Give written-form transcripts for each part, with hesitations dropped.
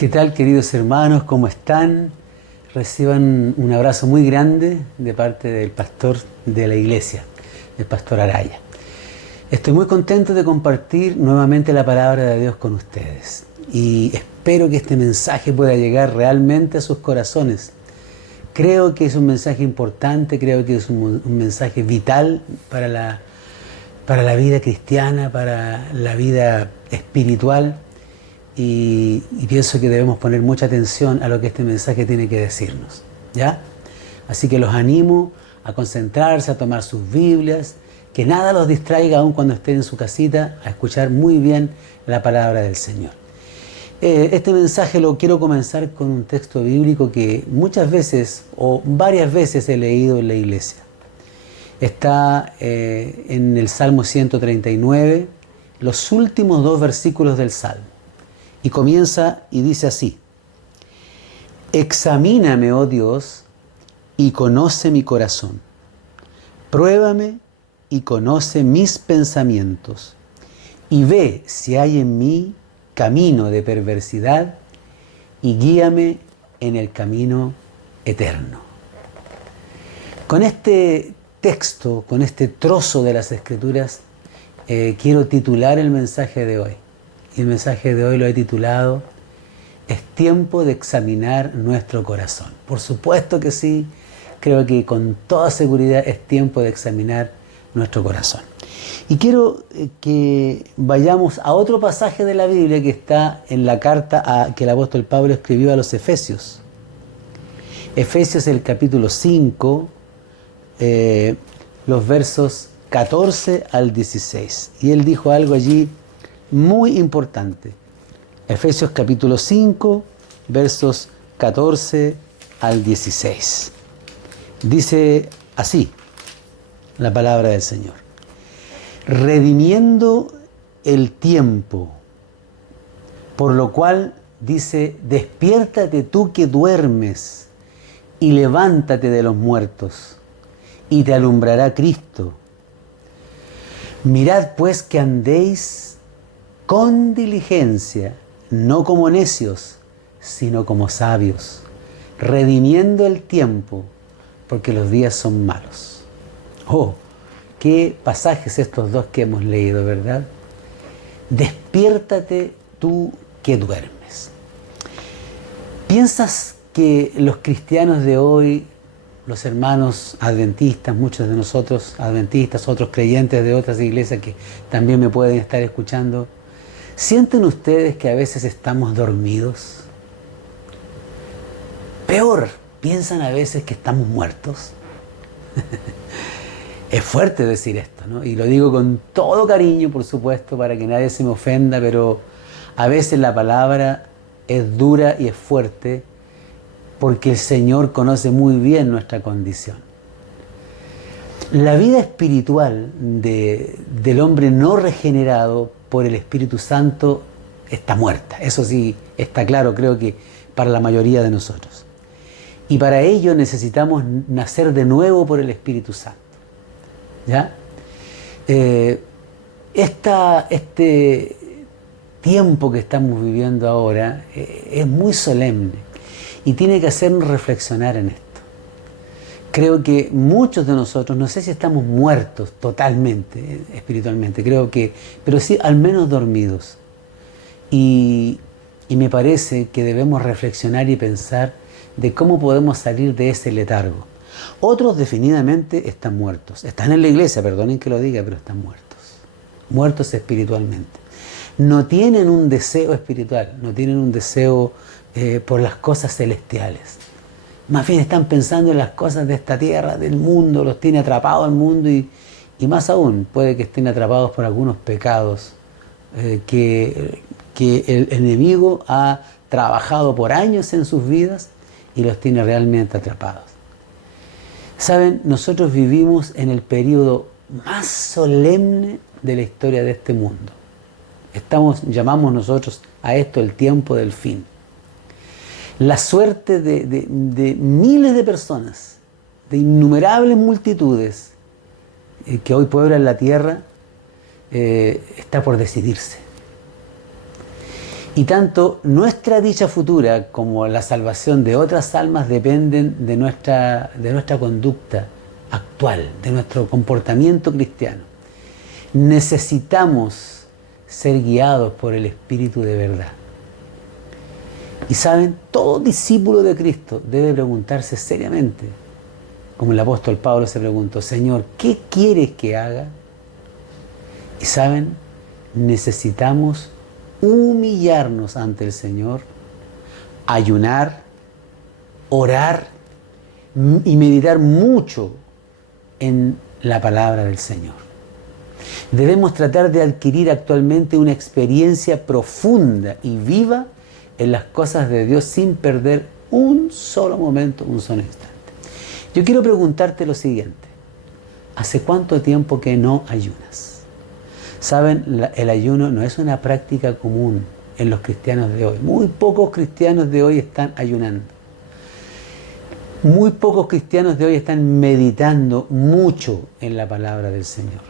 ¿Qué tal, queridos hermanos? ¿Cómo están? Reciban un abrazo muy grande de parte del pastor de la iglesia, el pastor Araya. Estoy muy contento de compartir nuevamente la palabra de Dios con ustedes y espero que este mensaje pueda llegar realmente a sus corazones. Creo que es un mensaje importante, creo que es un mensaje vital para la vida cristiana, para la vida espiritual. Y pienso que debemos poner mucha atención a lo que este mensaje tiene que decirnos, ¿ya? Así que los animo a concentrarse, a tomar sus Biblias, que nada los distraiga aun cuando estén en su casita, a escuchar muy bien la palabra del Señor. Este mensaje lo quiero comenzar con un texto bíblico que muchas veces o varias veces he leído en la iglesia. Está en el Salmo 139, los últimos dos versículos del Salmo. Y comienza y dice así: examíname, oh Dios, y conoce mi corazón. Pruébame y conoce mis pensamientos. Y ve si hay en mí camino de perversidad y guíame en el camino eterno. Con este texto, con este trozo de las Escrituras, quiero titular el mensaje de hoy. Y el mensaje de hoy lo he titulado: es tiempo de examinar nuestro corazón. Por supuesto que sí, creo que con toda seguridad es tiempo de examinar nuestro corazón. Y quiero que vayamos a otro pasaje de la Biblia que está en la carta que el apóstol Pablo escribió a los Efesios. Efesios, el capítulo 5, los versos 14 al 16. Y él dijo algo allí muy importante. Efesios capítulo 5, versos 14 al 16. Dice así la palabra del Señor: redimiendo el tiempo, por lo cual dice, despiértate tú que duermes y levántate de los muertos y te alumbrará Cristo. Mirad pues que andéis con diligencia, no como necios, sino como sabios, redimiendo el tiempo, porque los días son malos. Oh, qué pasajes estos dos que hemos leído, ¿verdad? Despiértate tú que duermes. ¿Piensas que los cristianos de hoy, los hermanos adventistas, muchos de nosotros adventistas, otros creyentes de otras iglesias que también me pueden estar escuchando, sienten ustedes que a veces estamos dormidos? Peor, piensan a veces que estamos muertos. Es fuerte decir esto, ¿no? Y lo digo con todo cariño, por supuesto, para que nadie se me ofenda, pero a veces la palabra es dura y es fuerte porque el Señor conoce muy bien nuestra condición. La vida espiritual del hombre no regenerado por el Espíritu Santo está muerta. Eso sí está claro, creo que para la mayoría de nosotros. Y para ello necesitamos nacer de nuevo por el Espíritu Santo. ¿Ya? Este tiempo que estamos viviendo ahora es muy solemne y tiene que hacernos reflexionar en esto. Creo que muchos de nosotros, no sé si estamos muertos totalmente espiritualmente, pero sí al menos dormidos. Y me parece que debemos reflexionar y pensar de cómo podemos salir de ese letargo. Otros definitivamente están muertos. Están en la iglesia, perdonen que lo diga, pero están muertos. Muertos espiritualmente. No tienen un deseo espiritual, no tienen un deseo por las cosas celestiales. Más bien están pensando en las cosas de esta tierra, del mundo, los tiene atrapados el mundo y más aún, puede que estén atrapados por algunos pecados que el enemigo ha trabajado por años en sus vidas y los tiene realmente atrapados. Saben, nosotros vivimos en el periodo más solemne de la historia de este mundo. Llamamos nosotros a esto el tiempo del fin. La suerte de miles de personas, de innumerables multitudes que hoy pueblan la tierra, está por decidirse. Y tanto nuestra dicha futura como la salvación de otras almas dependen de nuestra conducta actual, de nuestro comportamiento cristiano. Necesitamos ser guiados por el Espíritu de verdad. Y saben, todo discípulo de Cristo debe preguntarse seriamente, como el apóstol Pablo se preguntó: Señor, ¿qué quieres que haga? Y saben, necesitamos humillarnos ante el Señor, ayunar, orar y meditar mucho en la palabra del Señor. Debemos tratar de adquirir actualmente una experiencia profunda y viva en las cosas de Dios sin perder un solo momento, un solo instante. Yo quiero preguntarte lo siguiente: ¿hace cuánto tiempo que no ayunas? Saben, el ayuno no es una práctica común en los cristianos de hoy. Muy pocos cristianos de hoy están ayunando. Muy pocos cristianos de hoy están meditando mucho en la palabra del Señor.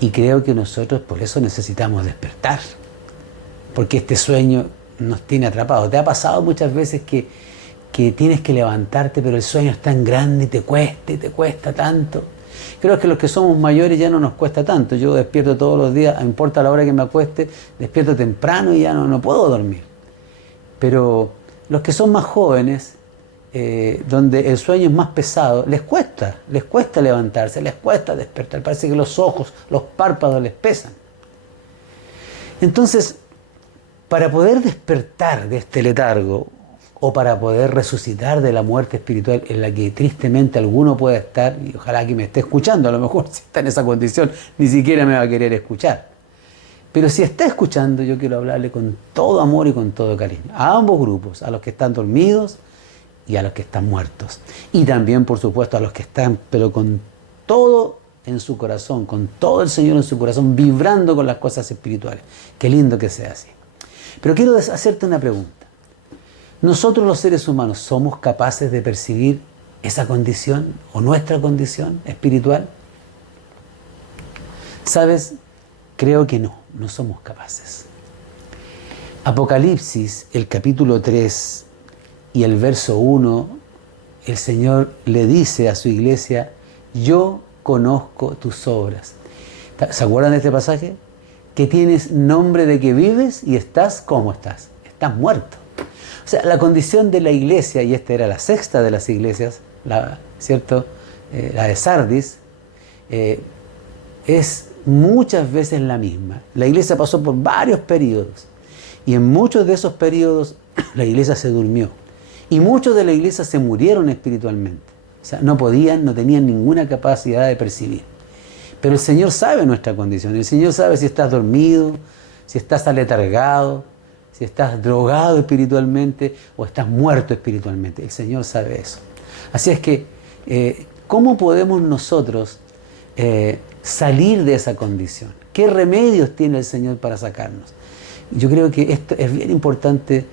Y creo que nosotros por eso necesitamos despertar, porque este sueño nos tiene atrapados. ¿Te ha pasado muchas veces que tienes que levantarte, pero el sueño es tan grande y te cuesta tanto? Creo que los que somos mayores ya no nos cuesta tanto. Yo despierto todos los días, no importa la hora que me acueste, despierto temprano y ya no puedo dormir. Pero los que son más jóvenes, donde el sueño es más pesado, les cuesta levantarse, les cuesta despertar. Parece que los ojos, los párpados les pesan. Entonces, para poder despertar de este letargo, o para poder resucitar de la muerte espiritual en la que tristemente alguno pueda estar, y ojalá que me esté escuchando, a lo mejor si está en esa condición ni siquiera me va a querer escuchar. Pero si está escuchando, yo quiero hablarle con todo amor y con todo cariño a ambos grupos, a los que están dormidos y a los que están muertos. Y también, por supuesto, a los que están, pero con todo en su corazón, con todo el Señor en su corazón, vibrando con las cosas espirituales. Qué lindo que sea así. Pero quiero hacerte una pregunta. ¿Nosotros los seres humanos somos capaces de percibir esa condición o nuestra condición espiritual? ¿Sabes? Creo que no somos capaces. Apocalipsis, el capítulo 3 y el verso 1, el Señor le dice a su iglesia: yo conozco tus obras. ¿Se acuerdan de este pasaje? Que tienes nombre de que vives y estás, ¿cómo estás? Estás muerto. O sea, la condición de la iglesia, y esta era la sexta de las iglesias, ¿cierto? La de Sardis, es muchas veces la misma. La iglesia pasó por varios periodos, y en muchos de esos periodos la iglesia se durmió, y muchos de la iglesia se murieron espiritualmente. O sea, no tenían ninguna capacidad de percibir. Pero el Señor sabe nuestra condición. El Señor sabe si estás dormido, si estás aletargado, si estás drogado espiritualmente o estás muerto espiritualmente. El Señor sabe eso. Así es que, ¿cómo podemos nosotros salir de esa condición? ¿Qué remedios tiene el Señor para sacarnos? Yo creo que esto es bien importante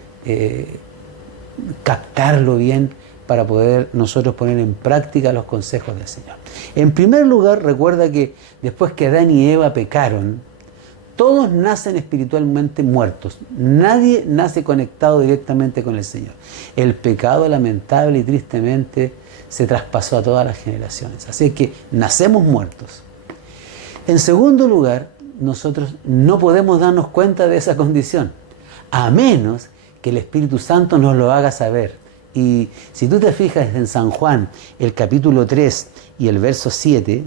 captarlo bien para poder nosotros poner en práctica los consejos del Señor. En primer lugar, recuerda que después que Adán y Eva pecaron, todos nacen espiritualmente muertos. Nadie nace conectado directamente con el Señor. El pecado, lamentable y tristemente, se traspasó a todas las generaciones. Así que nacemos muertos. En segundo lugar, nosotros no podemos darnos cuenta de esa condición, a menos que el Espíritu Santo nos lo haga saber. Y si tú te fijas en San Juan, el capítulo 3 y el verso 7,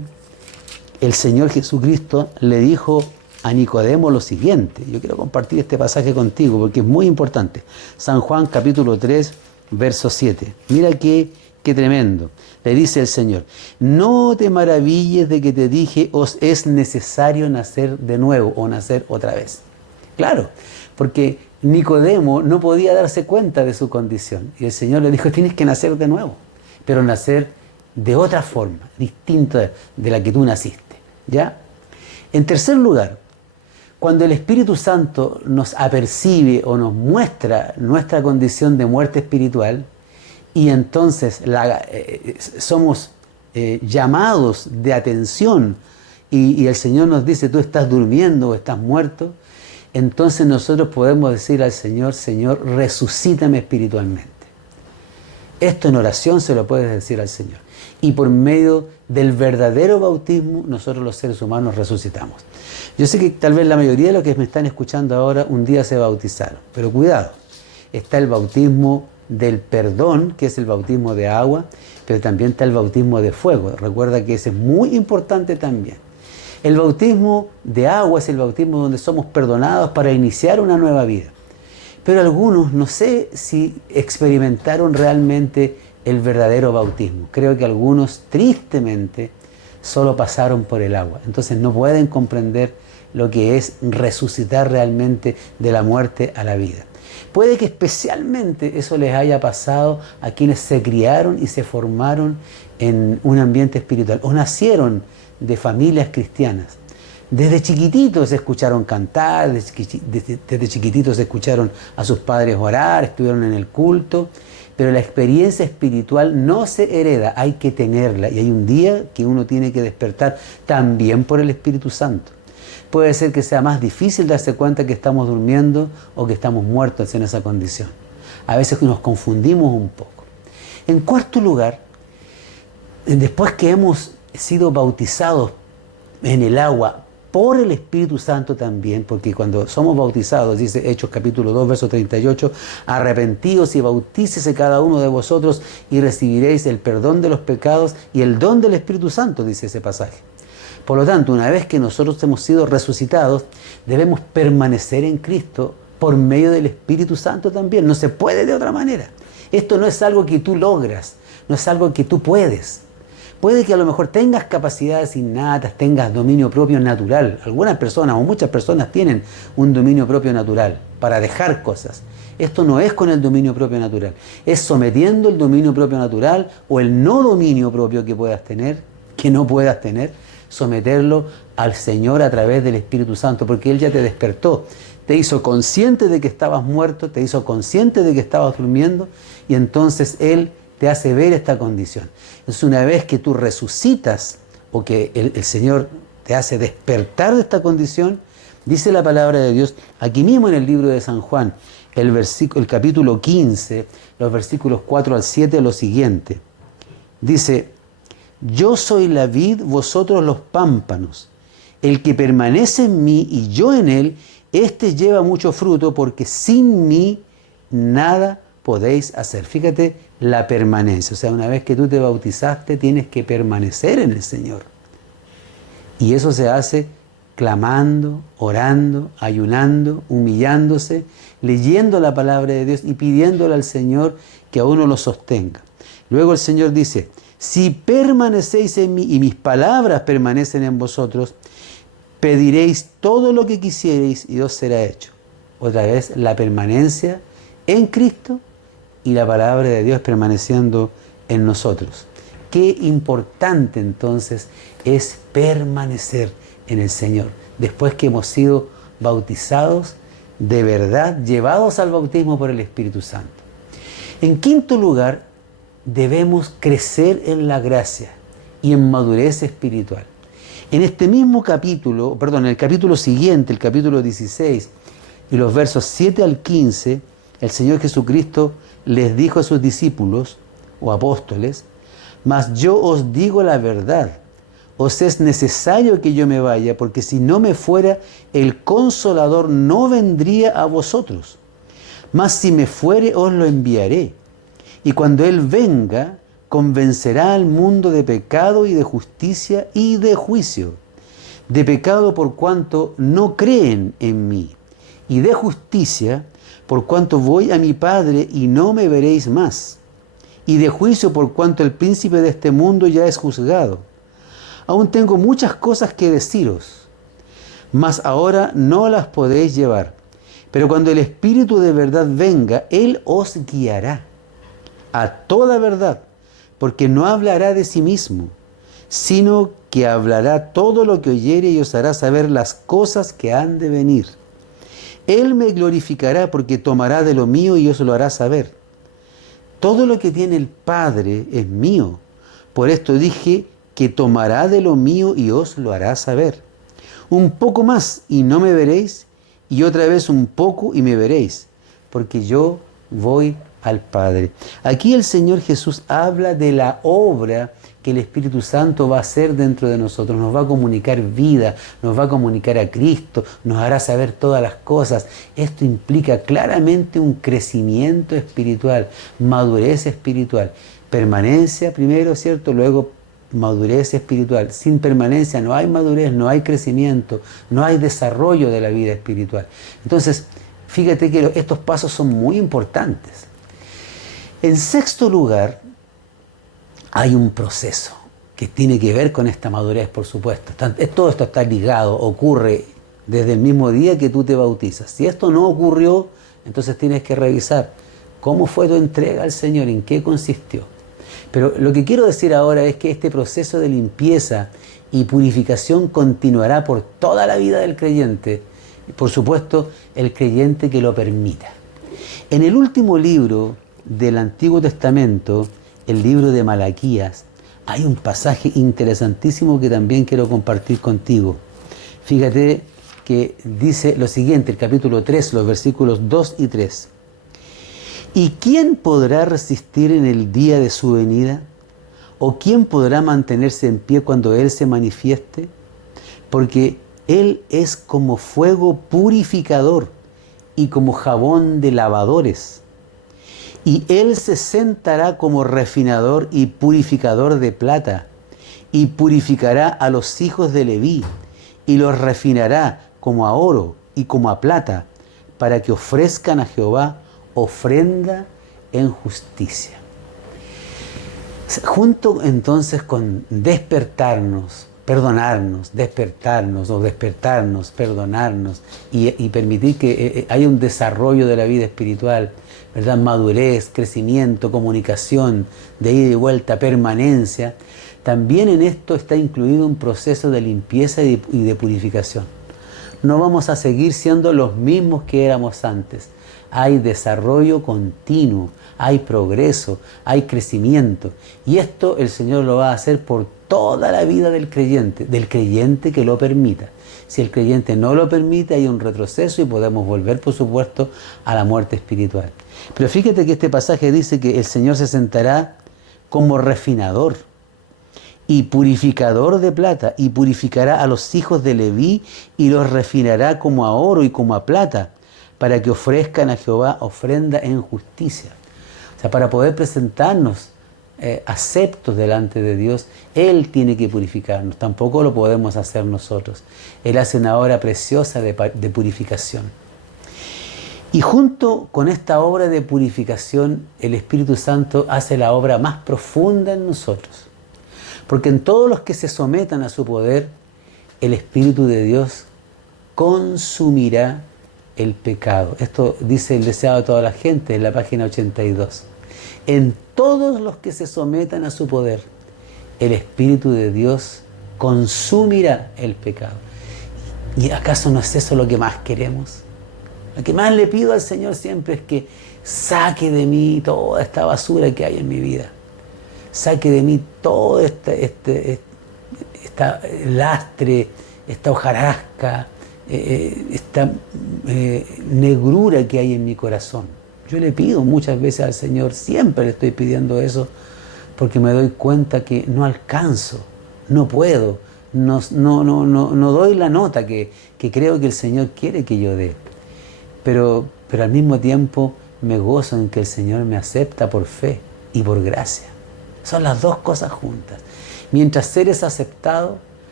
el Señor Jesucristo le dijo a Nicodemo lo siguiente. Yo quiero compartir este pasaje contigo porque es muy importante. San Juan capítulo 3, verso 7. Mira qué tremendo. Le dice el Señor: no te maravilles de que te dije, os es necesario nacer de nuevo o nacer otra vez. Claro, porque Nicodemo no podía darse cuenta de su condición. Y el Señor le dijo: tienes que nacer de nuevo, pero nacer de otra forma, distinta de la que tú naciste. ¿Ya? En tercer lugar, cuando el Espíritu Santo nos apercibe o nos muestra nuestra condición de muerte espiritual, y entonces somos llamados de atención, y el Señor nos dice: tú estás durmiendo o estás muerto, entonces nosotros podemos decir al Señor, Señor, resucítame espiritualmente. Esto en oración se lo puedes decir al Señor. Y por medio del verdadero bautismo, nosotros los seres humanos resucitamos. Yo sé que tal vez la mayoría de los que me están escuchando ahora un día se bautizaron, pero cuidado, está el bautismo del perdón, que es el bautismo de agua, pero también está el bautismo de fuego. Recuerda que ese es muy importante también. El bautismo de agua es el bautismo donde somos perdonados para iniciar una nueva vida. Pero algunos, no sé si experimentaron realmente el verdadero bautismo. Creo que algunos, tristemente, solo pasaron por el agua. Entonces no pueden comprender lo que es resucitar realmente de la muerte a la vida. Puede que especialmente eso les haya pasado a quienes se criaron y se formaron en un ambiente espiritual o nacieron de familias cristianas. Desde chiquititos escucharon cantar, desde chiquititos escucharon a sus padres orar, estuvieron en el culto, pero la experiencia espiritual no se hereda, hay que tenerla y hay un día que uno tiene que despertar también por el Espíritu Santo. Puede ser que sea más difícil darse cuenta que estamos durmiendo o que estamos muertos en esa condición. A veces nos confundimos un poco. En cuarto lugar, después que hemos sido bautizados en el agua por el Espíritu Santo también, porque cuando somos bautizados, dice Hechos capítulo 2, verso 38, arrepentíos y bautícese cada uno de vosotros y recibiréis el perdón de los pecados y el don del Espíritu Santo, dice ese pasaje. Por lo tanto, una vez que nosotros hemos sido resucitados, debemos permanecer en Cristo por medio del Espíritu Santo también. No se puede de otra manera. Esto no es algo que tú logras, no es algo que tú puedes. Puede que a lo mejor tengas capacidades innatas, tengas dominio propio natural. Algunas personas o muchas personas tienen un dominio propio natural para dejar cosas. Esto no es con el dominio propio natural. Es sometiendo el dominio propio natural o el no dominio propio que puedas tener, que no puedas tener, someterlo al Señor a través del Espíritu Santo, porque Él ya te despertó. Te hizo consciente de que estabas muerto, te hizo consciente de que estabas durmiendo y entonces Él te hace ver esta condición. Entonces una vez que tú resucitas o que el Señor te hace despertar de esta condición, dice la palabra de Dios, aquí mismo en el libro de San Juan, el capítulo 15, los versículos 4 al 7, lo siguiente. Dice, yo soy la vid, vosotros los pámpanos. El que permanece en mí y yo en él, éste lleva mucho fruto, porque sin mí nada podéis hacer. Fíjate la permanencia. O sea, una vez que tú te bautizaste, tienes que permanecer en el Señor. Y eso se hace clamando, orando, ayunando, humillándose, leyendo la palabra de Dios y pidiéndole al Señor que a uno lo sostenga. Luego el Señor dice, si permanecéis en mí y mis palabras permanecen en vosotros, pediréis todo lo que quisierais y os será hecho. Otra vez, la permanencia en Cristo y la palabra de Dios permaneciendo en nosotros. Qué importante entonces es permanecer en el Señor, después que hemos sido bautizados de verdad, llevados al bautismo por el Espíritu Santo. En quinto lugar, debemos crecer en la gracia y en madurez espiritual. En este mismo capítulo, en el capítulo siguiente, el capítulo 16, y los versos 7 al 15, el Señor Jesucristo les dijo a sus discípulos o apóstoles, mas yo os digo la verdad, os es necesario que yo me vaya, porque si no me fuera, el Consolador no vendría a vosotros. Mas si me fuere, os lo enviaré. Y cuando Él venga, convencerá al mundo de pecado y de justicia y de juicio. De pecado por cuanto no creen en mí. Y de justicia por cuanto voy a mi Padre y no me veréis más. Y de juicio por cuanto el príncipe de este mundo ya es juzgado. Aún tengo muchas cosas que deciros, mas ahora no las podéis llevar. Pero cuando el Espíritu de verdad venga, Él os guiará a toda verdad, porque no hablará de sí mismo, sino que hablará todo lo que oyere y os hará saber las cosas que han de venir. Él me glorificará porque tomará de lo mío y os lo hará saber. Todo lo que tiene el Padre es mío, por esto dije que tomará de lo mío y os lo hará saber. Un poco más y no me veréis, y otra vez un poco y me veréis, porque yo voy al Padre. Aquí el Señor Jesús habla de la obra que el Espíritu Santo va a hacer dentro de nosotros. Nos va a comunicar vida, nos va a comunicar a Cristo, nos hará saber todas las cosas. Esto implica claramente un crecimiento espiritual, madurez espiritual. Permanencia primero, ¿cierto? Luego madurez espiritual. Sin permanencia no hay madurez, no hay crecimiento, no hay desarrollo de la vida espiritual. Entonces, fíjate que estos pasos son muy importantes. En sexto lugar, hay un proceso que tiene que ver con esta madurez, por supuesto. Todo esto está ligado, ocurre desde el mismo día que tú te bautizas. Si esto no ocurrió, entonces tienes que revisar cómo fue tu entrega al Señor, en qué consistió. Pero lo que quiero decir ahora es que este proceso de limpieza y purificación continuará por toda la vida del creyente. Por supuesto, el creyente que lo permita. En el último libro del Antiguo Testamento, el libro de Malaquías, hay un pasaje interesantísimo que también quiero compartir contigo. Fíjate que dice lo siguiente, el capítulo 3, los versículos 2 y 3. ¿Y quién podrá resistir en el día de su venida? ¿O quién podrá mantenerse en pie cuando Él se manifieste? Porque Él es como fuego purificador y como jabón de lavadores. Y Él se sentará como refinador y purificador de plata, y purificará a los hijos de Leví, y los refinará como a oro y como a plata, para que ofrezcan a Jehová ofrenda en justicia. Junto entonces con despertarnos, perdonarnos, perdonarnos y permitir que haya un desarrollo de la vida espiritual, ¿verdad? Madurez, crecimiento, comunicación, de ida y vuelta, permanencia. También en esto está incluido un proceso de limpieza y de purificación. No vamos a seguir siendo los mismos que éramos antes. Hay desarrollo continuo, hay progreso, hay crecimiento. Y esto el Señor lo va a hacer por toda la vida del creyente que lo permita. Si el creyente no lo permite, hay un retroceso y podemos volver, por supuesto, a la muerte espiritual. Pero fíjate que este pasaje dice que el Señor se sentará como refinador y purificador de plata, y purificará a los hijos de Leví y los refinará como a oro y como a plata, para que ofrezcan a Jehová ofrenda en justicia. O sea, para poder presentarnos aceptos delante de Dios, Él tiene que purificarnos, tampoco lo podemos hacer nosotros. Él hace una obra preciosa de purificación. Y junto con esta obra de purificación, el Espíritu Santo hace la obra más profunda en nosotros. Porque en todos los que se sometan a su poder, el Espíritu de Dios consumirá el pecado. Esto dice el deseado de toda la gente en la página 82. En todos los que se sometan a su poder, el Espíritu de Dios consumirá el pecado. ¿Y acaso no es eso lo que más queremos? Lo que más le pido al Señor siempre es que saque de mí toda esta basura que hay en mi vida. Saque de mí todo este lastre, esta hojarasca, esta negrura que hay en mi corazón. Yo le pido muchas veces al Señor, siempre le estoy pidiendo eso, porque me doy cuenta que no alcanzo, no puedo, no doy la nota que creo que el Señor quiere que yo dé. Pero al mismo tiempo me gozo en que el Señor me acepta por fe y por gracia. Son las dos cosas juntas. Mientras eres aceptado,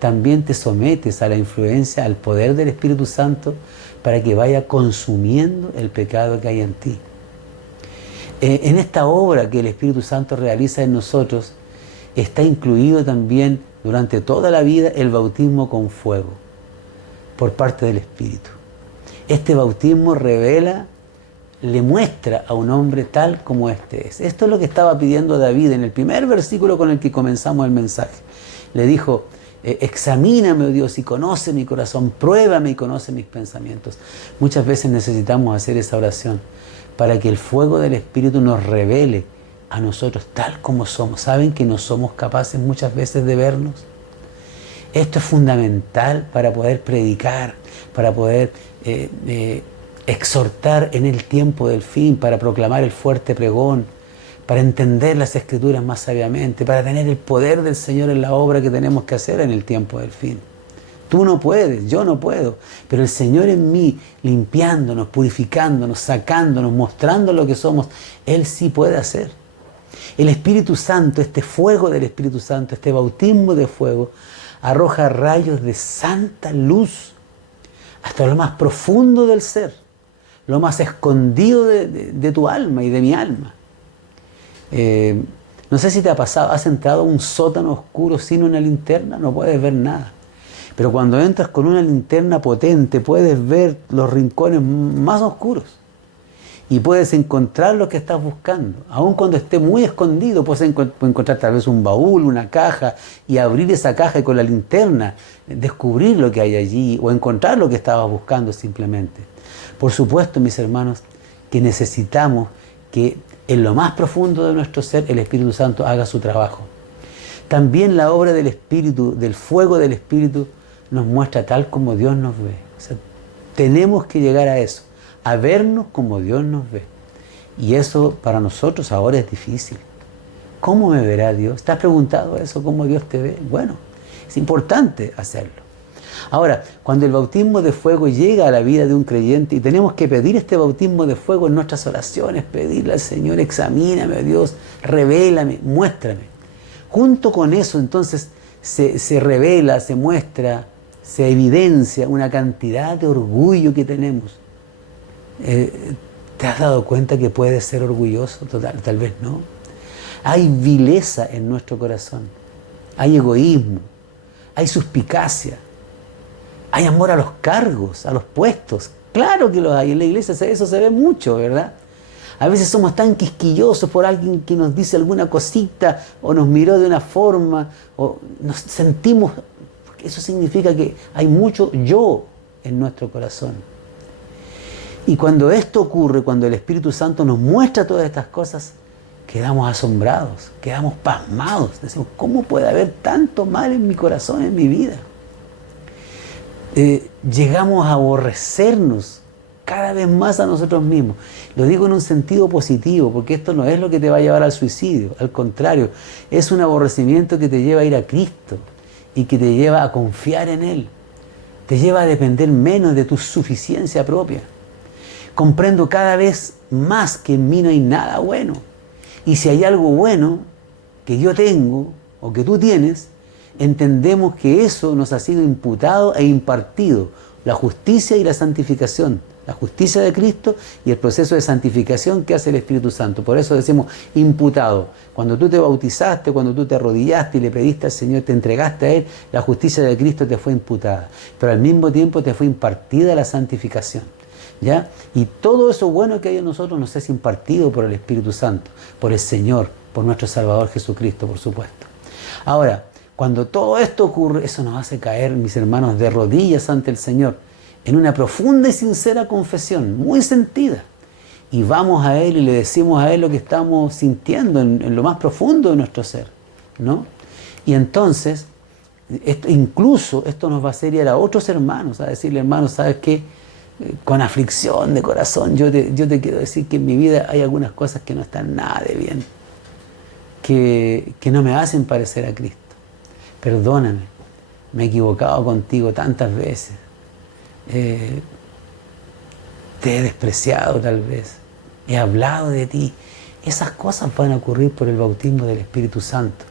también te sometes a la influencia, al poder del Espíritu Santo para que vaya consumiendo el pecado que hay en ti. En esta obra que el Espíritu Santo realiza en nosotros, está incluido también durante toda la vida el bautismo con fuego por parte del Espíritu. Este bautismo revela, le muestra a un hombre tal como este es. Esto es lo que estaba pidiendo David en el primer versículo con el que comenzamos el mensaje. Le dijo: examíname, oh Dios, y conoce mi corazón, pruébame y conoce mis pensamientos. Muchas veces necesitamos hacer esa oración para que el fuego del Espíritu nos revele a nosotros tal como somos. ¿Saben que no somos capaces muchas veces de vernos? Esto es fundamental para poder predicar, para poder exhortar en el tiempo del fin, para proclamar el fuerte pregón, para entender las Escrituras más sabiamente, para tener el poder del Señor en la obra que tenemos que hacer en el tiempo del fin. Tú no puedes, yo no puedo, pero el Señor en mí, limpiándonos, purificándonos, sacándonos, mostrando lo que somos, Él sí puede hacer. El Espíritu Santo, este fuego del Espíritu Santo, este bautismo de fuego, arroja rayos de santa luz hasta lo más profundo del ser, lo más escondido de tu alma y de mi alma. No sé si te ha pasado, has entrado a un sótano oscuro sin una linterna, no puedes ver nada. Pero cuando entras con una linterna potente, puedes ver los rincones más oscuros y puedes encontrar lo que estás buscando. Aun cuando esté muy escondido, puedes encontrar tal vez un baúl, una caja, y abrir esa caja y con la linterna descubrir lo que hay allí o encontrar lo que estabas buscando simplemente. Por supuesto, mis hermanos, que necesitamos que en lo más profundo de nuestro ser el Espíritu Santo haga su trabajo. También la obra del Espíritu, del fuego del Espíritu, nos muestra tal como Dios nos ve. O sea, tenemos que llegar a eso, a vernos como Dios nos ve. Y eso para nosotros ahora es difícil. ¿Cómo me verá Dios? ¿Te has preguntado eso? ¿Cómo Dios te ve? Bueno, es importante hacerlo. Ahora, cuando el bautismo de fuego llega a la vida de un creyente y tenemos que pedir este bautismo de fuego en nuestras oraciones, pedirle al Señor, examíname, Dios, revélame, muéstrame. Junto con eso, entonces, se revela, se muestra, se evidencia una cantidad de orgullo que tenemos. ¿Te has dado cuenta que puedes ser orgulloso? Tal vez no. Hay vileza en nuestro corazón, hay egoísmo, hay suspicacia, hay amor a los cargos, a los puestos. Claro que los hay, en la iglesia eso se ve mucho, ¿verdad? A veces somos tan quisquillosos por alguien que nos dice alguna cosita o nos miró de una forma o nos sentimos. Eso significa que hay mucho yo en nuestro corazón. Y cuando esto ocurre, cuando el Espíritu Santo nos muestra todas estas cosas, quedamos asombrados, quedamos pasmados. Decimos, ¿cómo puede haber tanto mal en mi corazón, en mi vida? Llegamos a aborrecernos cada vez más a nosotros mismos. Lo digo en un sentido positivo, porque esto no es lo que te va a llevar al suicidio. Al contrario, es un aborrecimiento que te lleva a ir a Cristo y que te lleva a confiar en Él. Te lleva a depender menos de tu suficiencia propia. Comprendo cada vez más que en mí no hay nada bueno. Y si hay algo bueno que yo tengo o que tú tienes, entendemos que eso nos ha sido imputado e impartido. La justicia y la santificación. La justicia de Cristo y el proceso de santificación que hace el Espíritu Santo. Por eso decimos imputado. Cuando tú te bautizaste, cuando tú te arrodillaste y le pediste al Señor, te entregaste a Él, la justicia de Cristo te fue imputada. Pero al mismo tiempo te fue impartida la santificación. ¿Ya? Y todo eso bueno que hay en nosotros nos es impartido por el Espíritu Santo, por el Señor, por nuestro Salvador Jesucristo, por supuesto. Ahora, cuando todo esto ocurre, eso nos hace caer, mis hermanos, de rodillas ante el Señor, en una profunda y sincera confesión, muy sentida. Y vamos a Él y le decimos a Él lo que estamos sintiendo en lo más profundo de nuestro ser, ¿no? Y entonces, incluso esto nos va a hacer ir a otros hermanos, a decirle, hermanos, ¿sabes qué? Con aflicción de corazón, yo te quiero decir que en mi vida hay algunas cosas que no están nada de bien, que no me hacen parecer a Cristo. Perdóname, me he equivocado contigo tantas veces. Te he despreciado tal vez, he hablado de ti. Esas cosas van a ocurrir por el bautismo del Espíritu Santo.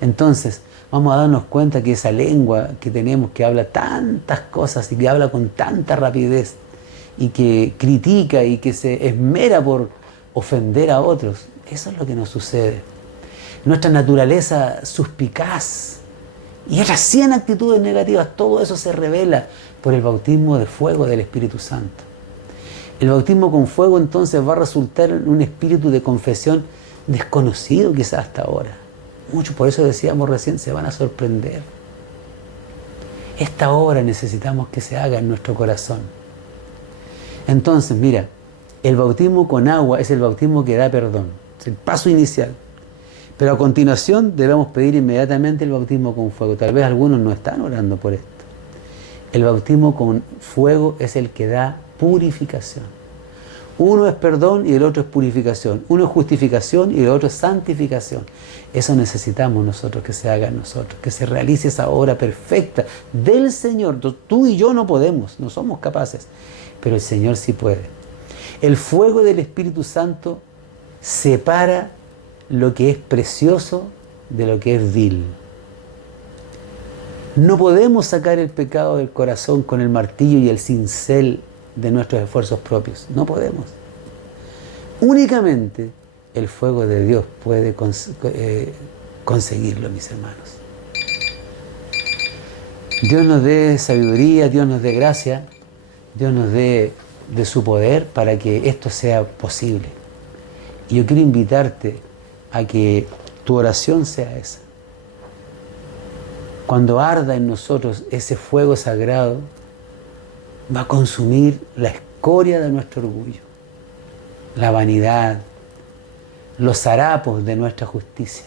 Entonces vamos a darnos cuenta que esa lengua que tenemos, que habla tantas cosas y que habla con tanta rapidez y que critica y que se esmera por ofender a otros, eso es lo que nos sucede. Nuestra naturaleza suspicaz y otras 100 actitudes negativas, todo eso se revela por el bautismo de fuego del Espíritu Santo. El bautismo con fuego entonces va a resultar en un espíritu de confesión desconocido quizás hasta ahora. Muchos, por eso decíamos recién, se van a sorprender. Esta obra necesitamos que se haga en nuestro corazón. Entonces, mira, el bautismo con agua es el bautismo que da perdón. Es el paso inicial. Pero a continuación debemos pedir inmediatamente el bautismo con fuego. Tal vez algunos no están orando por esto. El bautismo con fuego es el que da purificación. Uno es perdón y el otro es purificación. Uno es justificación y el otro es santificación. Eso necesitamos nosotros que se haga en nosotros, que se realice esa obra perfecta del Señor. Tú y yo no podemos, no somos capaces, pero el Señor sí puede. El fuego del Espíritu Santo separa lo que es precioso de lo que es vil. No podemos sacar el pecado del corazón con el martillo y el cincel de nuestros esfuerzos propios. No podemos. Únicamente el fuego de Dios puede conseguirlo, mis hermanos. Dios nos dé sabiduría, Dios nos dé gracia, Dios nos dé de su poder para que esto sea posible. Y yo quiero invitarte a que tu oración sea esa. Cuando arda en nosotros ese fuego sagrado, va a consumir la escoria de nuestro orgullo, la vanidad, los harapos de nuestra justicia.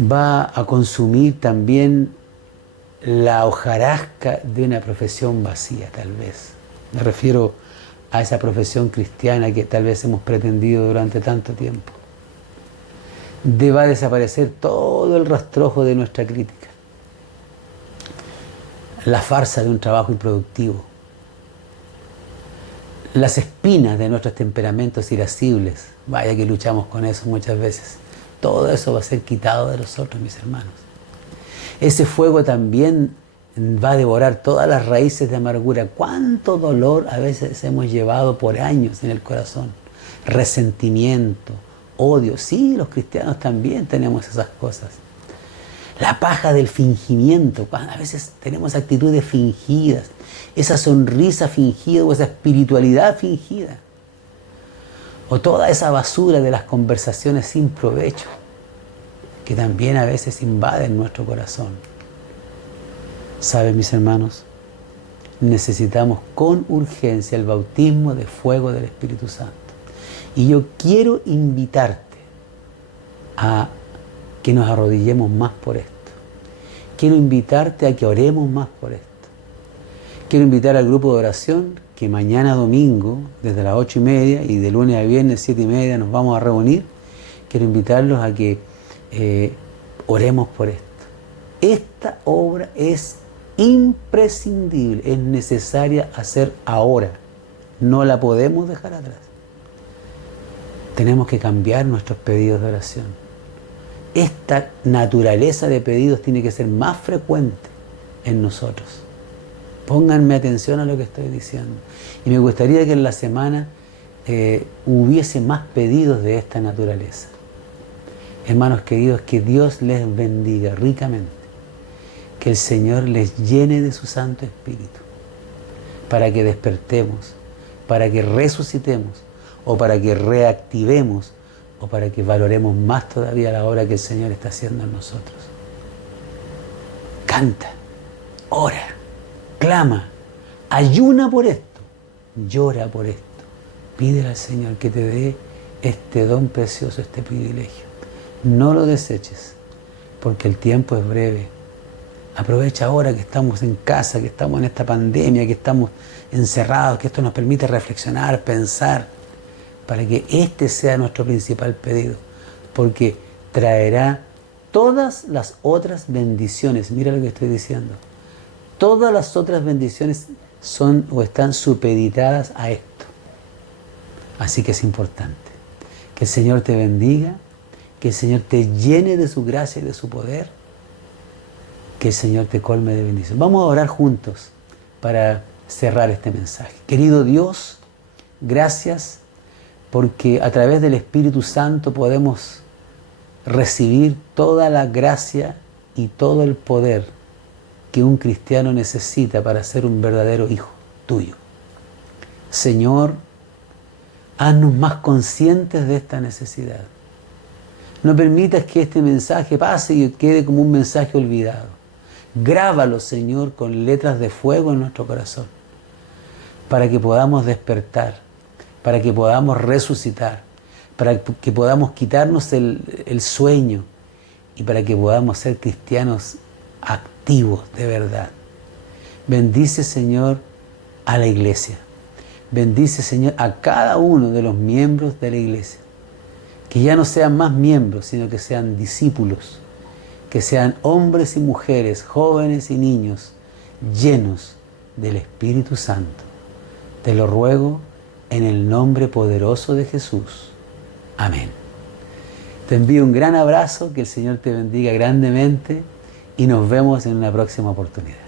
Va a consumir también la hojarasca de una profesión vacía, tal vez. Me refiero a esa profesión cristiana que tal vez hemos pretendido durante tanto tiempo. Va a desaparecer todo el rastrojo de nuestra crítica, la farsa de un trabajo improductivo, las espinas de nuestros temperamentos irascibles. Vaya que luchamos con eso muchas veces. Todo eso va a ser quitado de nosotros, mis hermanos. Ese fuego también va a devorar todas las raíces de amargura. Cuánto dolor a veces hemos llevado por años en el corazón. Resentimiento, odio. Sí, los cristianos también tenemos esas cosas. La paja del fingimiento. A veces tenemos actitudes fingidas. Esa sonrisa fingida o esa espiritualidad fingida. O toda esa basura de las conversaciones sin provecho, que también a veces invaden nuestro corazón. ¿Saben, mis hermanos? Necesitamos con urgencia el bautismo de fuego del Espíritu Santo. Y yo quiero invitarte a que nos arrodillemos más por esto. Quiero invitarte a que oremos más por esto. Quiero invitar al grupo de oración que mañana domingo, desde las 8:30 y de lunes a viernes 7:30 nos vamos a reunir. Quiero invitarlos a que oremos por esto. Esta obra es imprescindible, es necesaria hacer ahora. No la podemos dejar atrás. Tenemos que cambiar nuestros pedidos de oración. Esta naturaleza de pedidos tiene que ser más frecuente en nosotros. Pónganme atención a lo que estoy diciendo. Y me gustaría que en la semana hubiese más pedidos de esta naturaleza. Hermanos queridos, que Dios les bendiga ricamente. Que el Señor les llene de su Santo Espíritu. Para que despertemos, para que resucitemos, o para que reactivemos, o para que valoremos más todavía la obra que el Señor está haciendo en nosotros. Canta, ora, clama, ayuna por esto, llora por esto. Pídele al Señor que te dé este don precioso, este privilegio. No lo deseches, porque el tiempo es breve. Aprovecha ahora que estamos en casa, que estamos en esta pandemia, que estamos encerrados, que esto nos permite reflexionar, pensar, para que este sea nuestro principal pedido, porque traerá todas las otras bendiciones. Mira lo que estoy diciendo. Todas las otras bendiciones son o están supeditadas a esto. Así que es importante que el Señor te bendiga, que el Señor te llene de su gracia y de su poder, que el Señor te colme de bendición. Vamos a orar juntos para cerrar este mensaje. Querido Dios, gracias porque a través del Espíritu Santo podemos recibir toda la gracia y todo el poder que un cristiano necesita para ser un verdadero hijo tuyo. Señor, haznos más conscientes de esta necesidad. No permitas que este mensaje pase y quede como un mensaje olvidado. Grábalo, Señor, con letras de fuego en nuestro corazón, para que podamos despertar, para que podamos resucitar, para que podamos quitarnos el sueño y para que podamos ser cristianos activos activos de verdad. Bendice, Señor, a la iglesia. Bendice, Señor, a cada uno de los miembros de la iglesia. Que ya no sean más miembros, sino que sean discípulos. Que sean hombres y mujeres, jóvenes y niños, llenos del Espíritu Santo. Te lo ruego en el nombre poderoso de Jesús. Amén. Te envío un gran abrazo, que el Señor te bendiga grandemente y nos vemos en una próxima oportunidad.